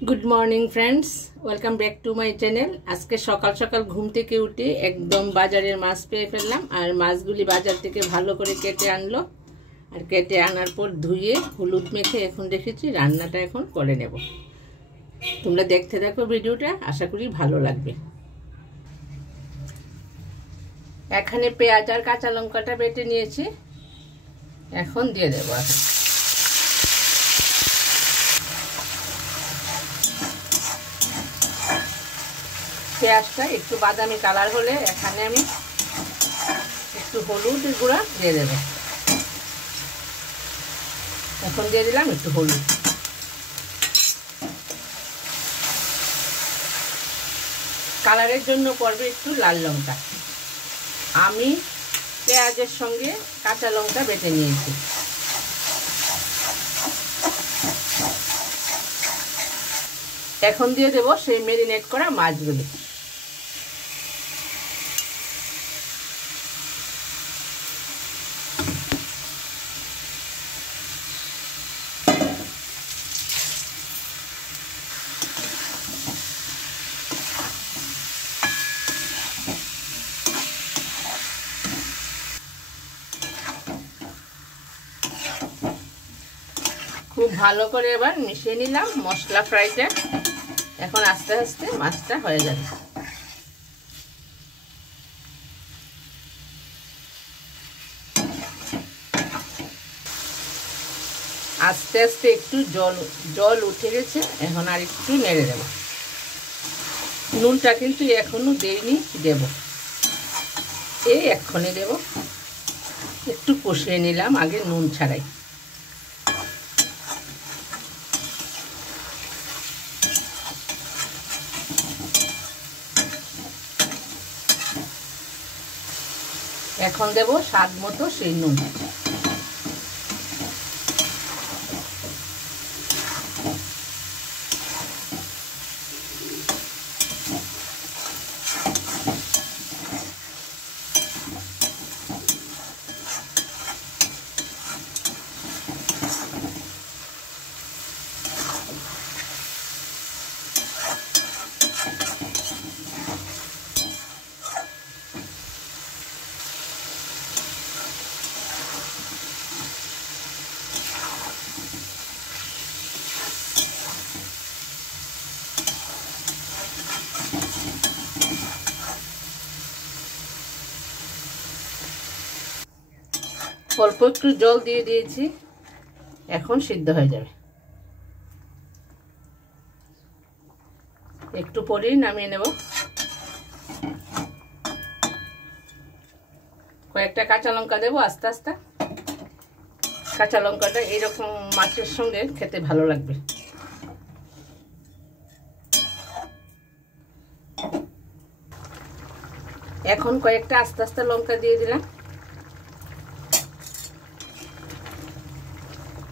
Good morning friends, welcome back to my channel. আজকে সকাল সকাল ঘুম থেকে উঠে একদম বাজারের মাছ পেয়ে ফেললাম। আর মাছগুলি বাজার থেকে ভালো করে কেটে আনলো, আর কেটে আনার পর ধুয়ে হলুদ মেখে এখন রেখেছি। রান্নাটা এখন করে নেব। তোমরা দেখতে থাকো ভিডিওটা, আশা করি ভালো লাগবে। এখানে পেঁয়াজ আর কাঁচা লঙ্কাটা বেটে নিয়েছি, এখন দিয়ে দেবো। পেঁয়াজটা একটু বাদামি কালার হলে এখানে আমি একটু হলুদ গুঁড়া দিয়ে দেব। এখন দিয়ে দিলাম একটু হলুদ। কালারের জন্য পড়বে একটু লাল লঙ্কা। আমি পেঁয়াজের সঙ্গে কাঁচা লঙ্কা বেটে নিয়েছি। এখন দিয়ে দেব সেই ম্যারিনেট করা মাছগুলি। খুব ভালো করে এবার মিশিয়ে নিলাম মশলা ফ্রাইটা। এখন আস্তে আস্তে মাছটা হয়ে যাবে। আস্তে আস্তে একটু জল উঠে গেছে, এখন আর একটু নেড়ে দেব। নুনটা কিন্তু এখনো দেইনি, দেব এই এক্ষণে দেব। একটু কষিয়ে নিলাম আগে নুন ছাড়াই। এখন দেব স্বাদ মতো সেই নুন। অল্প একটু জল দিয়ে দিয়েছি, এখন সিদ্ধ হয়ে যাবে। একটু পরেই নামিয়ে নেব। কয়েকটা কাঁচা লঙ্কা দেবো আস্তে আস্তে। কাঁচা লঙ্কাটা এইরকম মাছের সঙ্গে খেতে ভালো লাগবে। এখন কয়েকটা আস্তে আস্তে লঙ্কা দিয়ে দিলাম।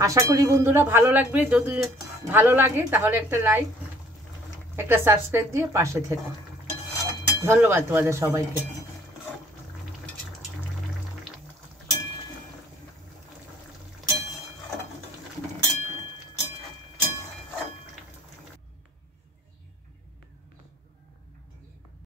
আশা করি বন্ধুরা ভালো লাগবে। যদি ভালো লাগে তাহলে একটা লাইক, একটা সাবস্ক্রাইব দিয়ে পাশে থেকো। ধন্যবাদ তোমাদের সবাইকে।